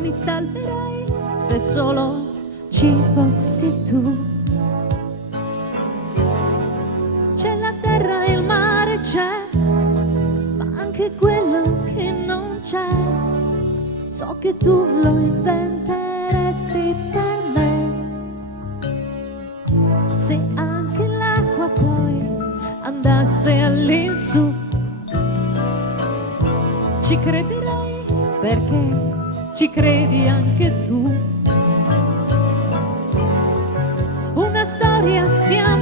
Mi salverei se solo ci fossi tu. C'è la terra e il mare, c'è, ma anche quello che non c'è. So che tu lo inventeresti per me. Se anche l'acqua poi andasse all'insù, ci crederei perché ci credi anche tu. Una storia siamo